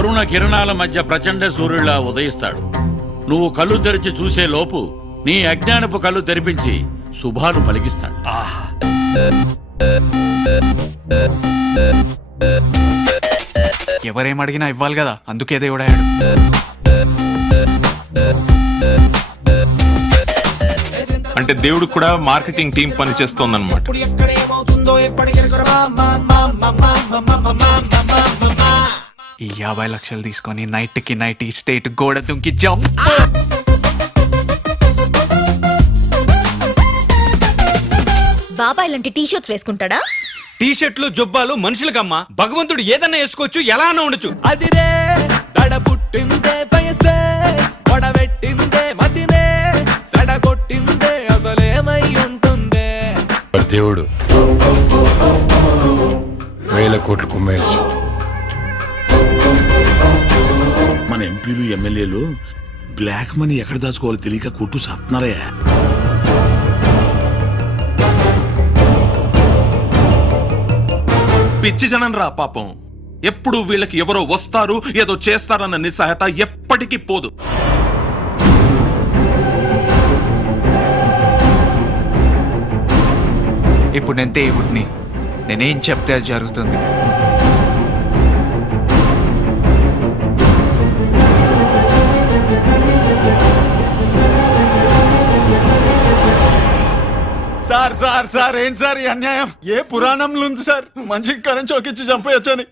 అరుణ కిరణాల మధ్య ప్రచండ సూర్యులా ఉదయిస్తాడు. నువ్వు కళ్ళు తెరిచి చూసే లోపు నీ అజ్ఞానపు కళ్ళు తెరిపించి శుభాలు పలికిస్తాడు. ఎవరేం అడిగినా ఇవ్వాలి కదా, అందుకే దేవుడాడు. అంటే దేవుడు కూడా మార్కెటింగ్ టీం పనిచేస్తోందన్నమాట. ఈ 50 లక్షలు తీసుకొని నైట్కి నైట్ ఈ స్టేట్ గోడ దుంకి జంప్. బాబాయ్ లాంటి టీ షర్ట్స్ వేసుకుంటాడా? టీ షర్ట్లు జొబ్బాలు మనుషులకమ్మా, భగవంతుడు ఏదన్నా వేసుకోవచ్చు, ఎలా అన్నా ఉండొచ్చు. అదిరే దడబుట్టిందే వయసే, వడబెట్టిందే మతినే, సడగొట్టిందే అసలేమై ఉంటుందే. దేవుడు 1000 కోట్లు కుమ్మేయచ్చు. మన ఎంపీలు ఎమ్మెల్యేలు బ్లాక్ మనీ ఎక్కడ దాచుకోవాలో తెలియక కొట్టు సాత్తున్నారే. పిచ్చి జనం రా పాపం. ఎప్పుడు వీళ్ళకి ఎవరో వస్తారు ఏదో చేస్తారన్న నిస్సహాయత ఎప్పటికీ పోదు. ఇప్పుడు నేను దేవుడిని, నేనేం చెప్తే అది జరుగుతుంది. సార్ సార్ సార్ ఏంటి సార్ ఈ అన్యాయం? ఏ పురాణంలో ఉంది సార్ మనిషికి కరెంట్ చౌకిచ్చి చంపేయొచ్చని?